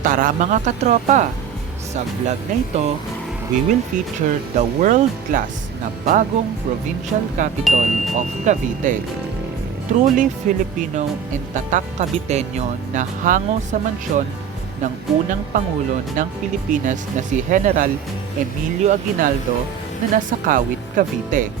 Tara mga katropa! Sa vlog na ito, we will feature the world-class na bagong provincial capital of Cavite. Truly Filipino and tatak Caviteño na hango sa mansyon ng unang Pangulo ng Pilipinas na si General Emilio Aguinaldo na nasa Kawit, Cavite.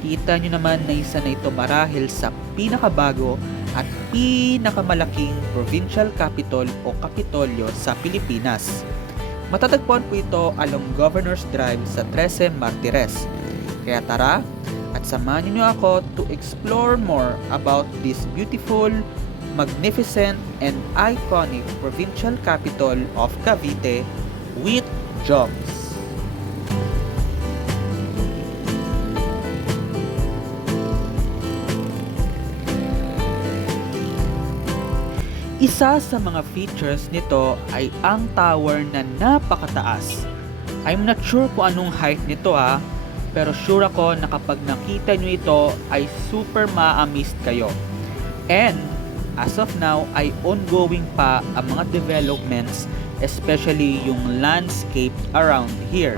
Kita nyo naman na isa na ito marahil sa pinakabago at pinakamalaking provincial capital o kapitolyo sa Pilipinas. Matatagpuan po ito along Governor's Drive sa 13 Martires. Kaya tara at samahan niyo ako to explore more about this beautiful, magnificent, and iconic provincial capital of Cavite with Joms. Isa sa mga features nito ay ang tower na napakataas. I'm not sure kung anong height nito pero sure ako na kapag nakita nyo ito ay super ma-amazed kayo. And as of now ay ongoing pa ang mga developments, especially yung landscape around here.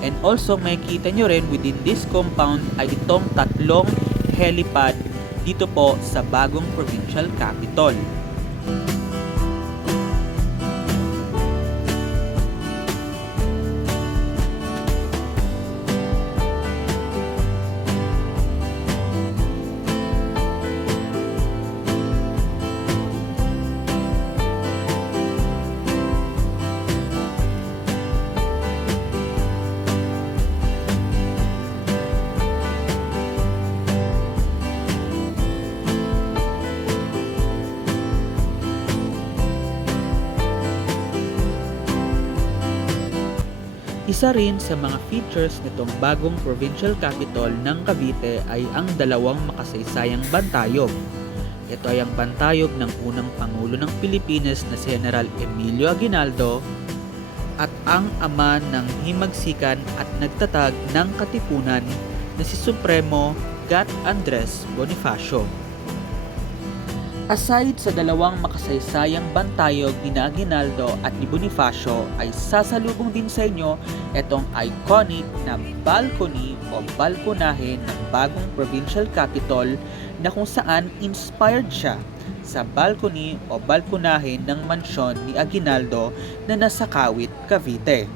And also makikita nyo rin within this compound ay itong tatlong helipad dito po sa bagong provincial capital. Isa rin sa mga features nitong bagong provincial capital ng Cavite ay ang dalawang makasaysayang bantayog. Ito ay ang bantayog ng unang Pangulo ng Pilipinas na si General Emilio Aguinaldo at ang ama ng himagsikan at nagtatag ng katipunan na si Supremo Gat Andres Bonifacio. Aside sa dalawang makasaysayang bantayog ni Aguinaldo at ni Bonifacio ay sasalubong din sa inyo itong iconic na balcony o balkonahe ng bagong provincial capital na kung saan inspired siya sa balcony o balkonahe ng mansyon ni Aguinaldo na nasa Kawit, Cavite.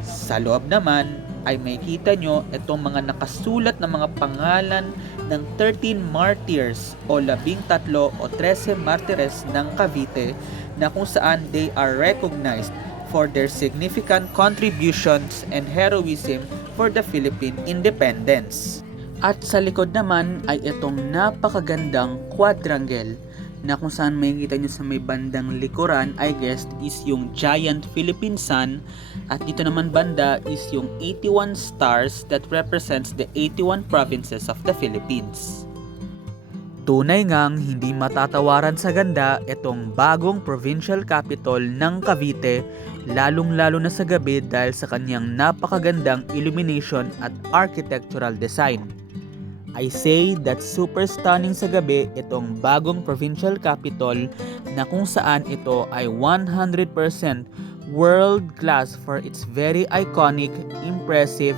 Sa loob naman ay makikita nyo itong mga nakasulat na mga pangalan ng 13 martyrs o 13 o 13 martires ng Cavite na kung saan they are recognized for their significant contributions and heroism for the Philippine independence. At sa likod naman ay itong napakagandang quadrangle na kung saan makikita nyo sa may bandang likuran I guess is yung giant Philippine sun at dito naman banda is yung 81 stars that represents the 81 provinces of the Philippines. Tunay ngang hindi matatawaran sa ganda itong bagong provincial capital ng Cavite lalong-lalo na sa gabi dahil sa kanyang napakagandang illumination at architectural design. I say that super stunning sa gabi itong bagong provincial capital na kung saan ito ay 100% world class for its very iconic, impressive,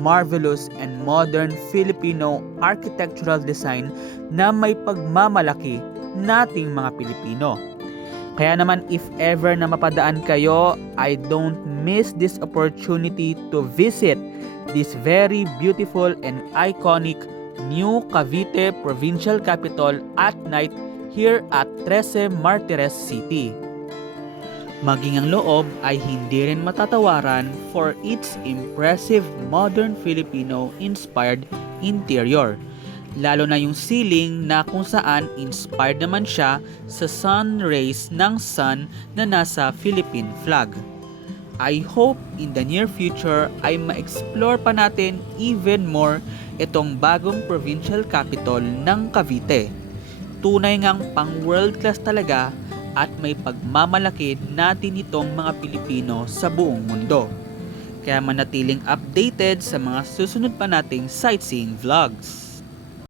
marvelous, and modern Filipino architectural design na may pagmamalaki nating mga Pilipino. Kaya naman if ever na mapadaan kayo, I don't miss this opportunity to visit this very beautiful and iconic New Cavite Provincial Capital at night here at 13 Martires City. Maging ang loob ay hindi rin matatawaran for its impressive modern Filipino-inspired interior. Lalo na yung ceiling na kung saan inspired naman siya sa sun rays ng sun na nasa Philippine flag. I hope in the near future ay ma-explore pa natin even more itong bagong provincial capital ng Cavite. Tunay ngang pang world class talaga at may pagmamalaki natin itong mga Pilipino sa buong mundo. Kaya manatiling updated sa mga susunod pa nating sightseeing vlogs.